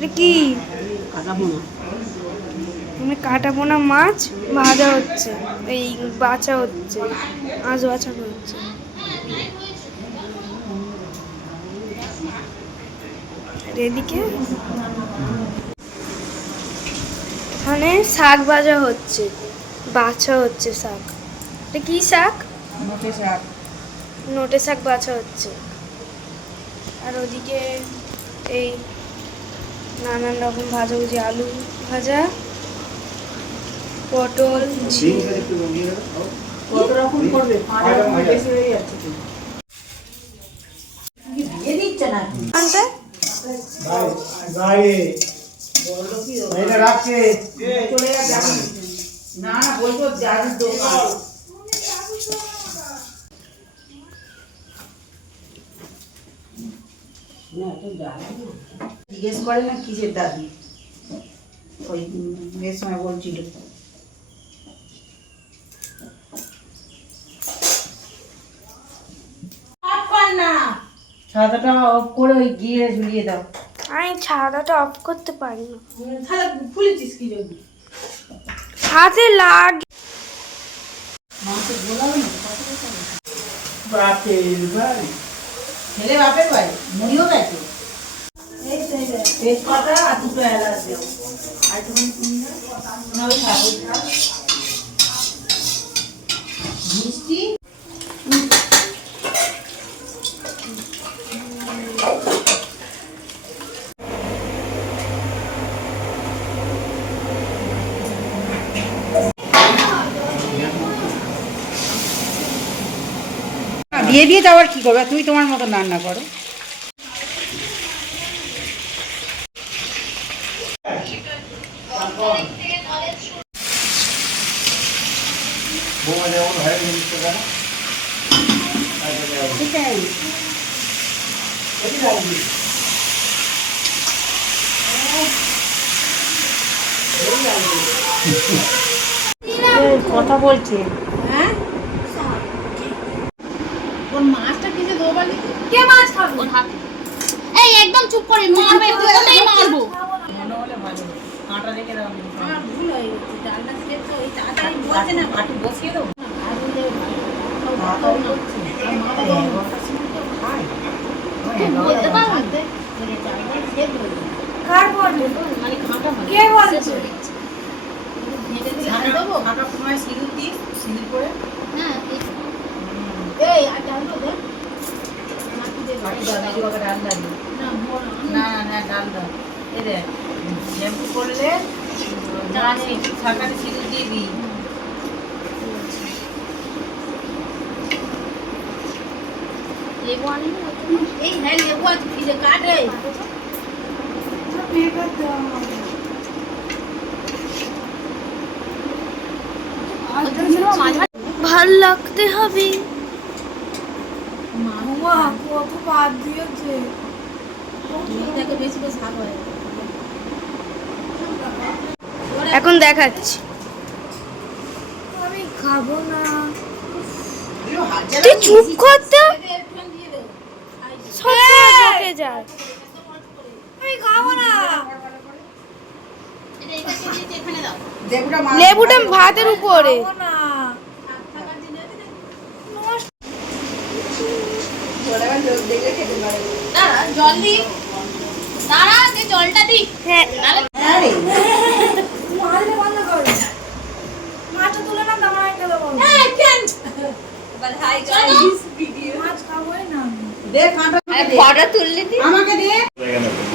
এটা কি? কাটা পোনা মাছ ভাজা হচ্ছে, এই বাছা হচ্ছে, আজ বাছা হচ্ছে। এদিকে এখানে শাক ভাজা হচ্ছে, বাছা হচ্ছে শাক। এটা কি শাক? নোটে শাক। নোটে শাক বাছা হচ্ছে। আর ওদিকে এই নানান রকম ভাজাভুজি, আলু ভাজা, পটল, কত রকম করবে? 5 রকম বেশি হয়ে যাচ্ছে তো। কি দিয়ে দিচ্ছে না কি? আনতে গায়ে বললো কি এটা রাখছে চলে যাবে। না না বলতো যাবি দোকান। না তো যাবে না। জিজ্ঞেস করে না কিসের দাবি? ওই এর সময় বলছিল। অফ কর না। ছাতাটা অফ করে ওই গিয়ে ঝুলিয়ে দাও। আমি ছাদাটা অফ করতে পারি না, তাহলে খুলেছিস কি জন্য? হাতে লাগ। মাকে বলাবে না। বাপের ভাই ছেলে বাপের ভাই মরিও গেছে। এই তো তেজপাতা আর দুটো এলাচ দাও। আর একটুখানি চিনি দাও। না ওই থাক, ওই থাক। মিষ্টি দিয়ে দিয়ে যাওয়ার কি করবে? তুমি তোমার মতো রান্না করো। বৌমা যেমন ভাই জিনিসটা দেয় সেটাই কথা বলছে। হ্যাঁ কোন মাছটা কিসে দোবালি? কে মাছ খাবে? এই একদম চুপ করে মারবে, ওটাই মারবো। মনে হলে ভালো কাঁটা রেখে দাও। আমার ভুল হয়ে গেছে। ডালটা সেদ্ধ ওই তাড়াতাড়ি বসে না, কাটি বসিয়ে দাও। আর দিলে ভালো হচ্ছে আর মাথা দাও খায়। বলতে পারো না? ডালটা সেদ্ধ হয়ে যায়। কার বলবে? মানে কাঁটা ভালো। কে বলছে? ভেজে দিলে ছাকা দেবো? ছাকার সময় সিঁদুর দিই, সিঁদুর করে। হ্যাঁ, এই এই আর ডালটা দে। বাকি ডাল নাকি ওকে ডাল দাও। না বড় না না না ডাল দাও। এই দেখ শ্যাম্পু করলে ছাকাতে সিঁদুর দিয়ে দিই। লেবু আনি না? এই হ্যাঁ লেবু আছে ফ্রিজে, কাটে। ভাল লাগতে হবে। মা কত বাদ দিয়েছে। মেয়েটাকে বেশি করে শাক হয়। এখন দেখাচ্ছি। আমি খাবো না। তুই চুপ করতে। সব চোখে যায়। আমি খাবো না। এটা এখানে দাও। লেবুটা ভাতের উপরে। দাঁড়া জল দি, দাঁড়া যে জলটা দি। হ্যাঁ, নাহলে মারলে বন্ধ কর। মাছটা তুলে না দাও, আমাকে দাও। এই কেন বল হাই গাইস ভিডিও মাছ খাবোই না। দে কাঁটা দে। ফটো তুললি দি আমাকে দে।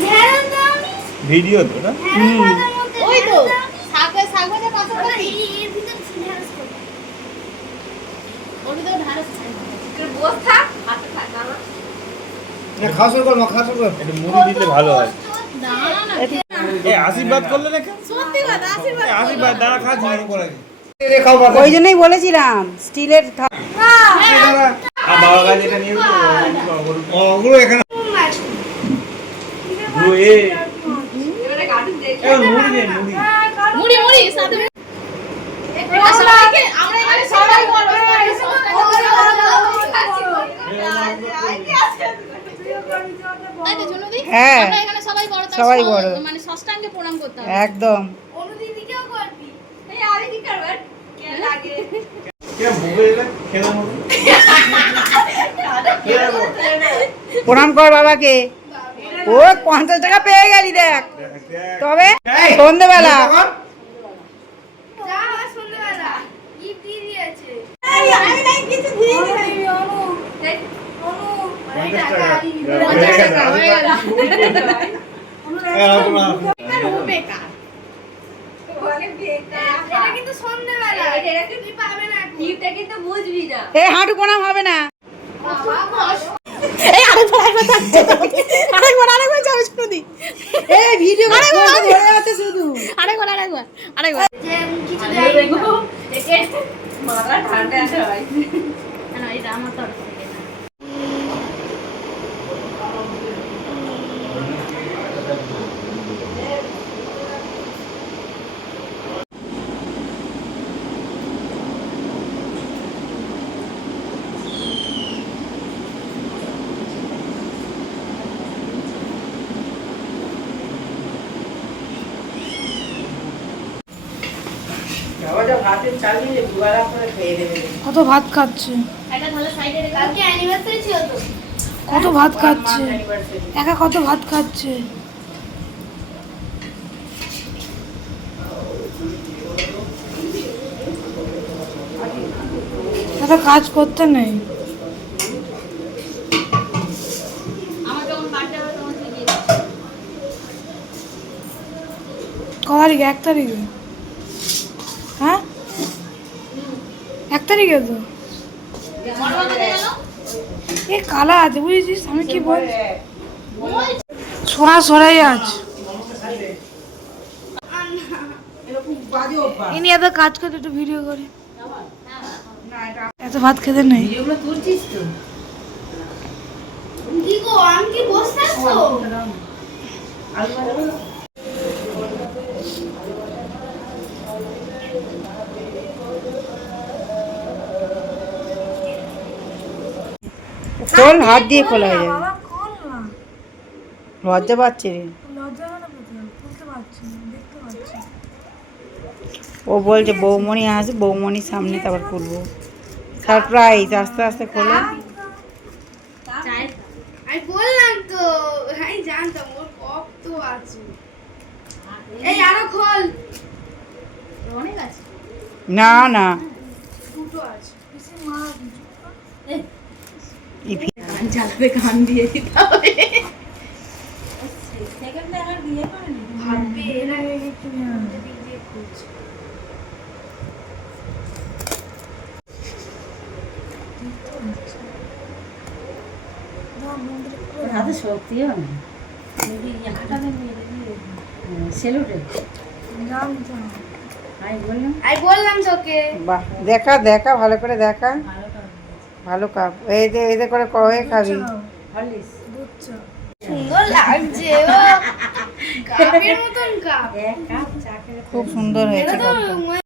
হ্যাঁ দাওনি। ভিডিও তো না ওই তো শাক ভাজা পাশাপাশি এর ভিতর ঢালস কর। ওর ভিতরে ঢালস বস থাক, হাতে থাক না। না খাওয়া শুরু কর, মা খাওয়া শুরু কর। একটু মুড়ি দিলে ভালো হয়। দাঁড়া না, এই আশীর্বাদ করলে না কেন? সত্যি কথা আশীর্বাদ। আশীর্বাদ দাঁড়া খাচ্ছি না করে। ওই জন্যই বলেছিলাম স্টিলের বাবা গাছ এটা নিয়ে ওগুলো এখানে এবারে কাটুন দে। মুড়ি নেই মুড়ি মুড়ি সাথে সবাইকে আমরা এখানে সবাই বলবো তুইও করবি, তাই তো জুনুদি? হ্যাঁ। আমরা এখানে সবাই বড়, তাই সবাই বড়। মানে ষষ্ঠাঙ্গে প্রণাম করতে হবে। একদম। অনুদিদিকেও করবি। এই আরে কি করবে? কে লাগে? কে মোবাইলে খেলা মতো প্রণাম কর বাবাকে। ও 50 টাকা পেয়ে গেলি দেখ। তবে সন্ধ্যেবেলা যা হয় সন্ধ্যেবেলা গিফট দিয়ে দিয়েছে। আমি নাই কিছু দিয়ে দিই। অনু অনু এই 50 টাকা টাকা। আমি 50 টাকা হয়ে গেল। বেকার। এটা কিন্তু সন্ধ্যেবেলা তুই পাবে না এখন। গিফটটা কিন্তু বুঝবি না। এই হাঁটু প্রণাম হবে না। বাবা এই আরেকবার যাবে শুনুদি। এই ভিডিও ধরে আছে শুধু। আরেকবার যে কিছু দেয়নি না। মাথা ঠান্ডা আছে ভাই। না এটা আমার তরফ থেকে না। ভাতের চাল নিয়ে দুবেলা করে খেয়ে দেবে। কত ভাত খাচ্ছে, এটা তাহলে সাইডে রেখে কালকে অ্যানিভার্সারি ছিল তো। কত ভাত খাচ্ছে, anniversary। একা কত ভাত খাচ্ছে। এত কাজ করতে নেই। আমার যখন বার্থডে হবে তখন থেকে ক তারিখে? 1 তারিখে। হ্যাঁ 1 তারিখে তো। বড় বাবা গেল। এ কালা আছে বুঝেছিস, আমি কি বল সোনা সরাই আছে। ইনি এত কাজ করতে একটু ভিডিও করে, এত ভাত খেতে নেই। ভিডিওগুলো তুলছিস তো? কি গো আমি কি বসে আছো? আলু ভাজা। খোল, হাত দিয়ে খোলা হয়ে যাবে। বাবা খোল না। লজ্জা পাচ্ছে রে। লজ্জা হয় না কোথাও? খুলতে পারছি না, দেখতে পাচ্ছি। ও বলছে বৌমণি আসবে, বৌমণির সামনে তারপর খুলবো। সারপ্রাইজ, আস্তে আস্তে খোলো। চাই আমি বললাম তো, আমি জানতাম ওর কপ তো আছে। এই আরো খোল। অনেক আছে। না না দুটো আছে। পিসি মা জ্বালাতে গান দিয়ে দিতে হবে। ভাববে এর আগে একটু দিয়ে খুলছে। হাতে শক্তিও না। সেলুটে আমি বললাম আমি বললাম তোকে। বাহ, দেখা দেখা ভালো করে দেখা, ভালো কাপ। এই যে এই যে করে কয়ে খাবি। হলিস সুন্দর লাগছে ও, কাপের মতন কাপ। এক কাপ চা খেলে খুব সুন্দর হয়েছে এটা তো কাপটা।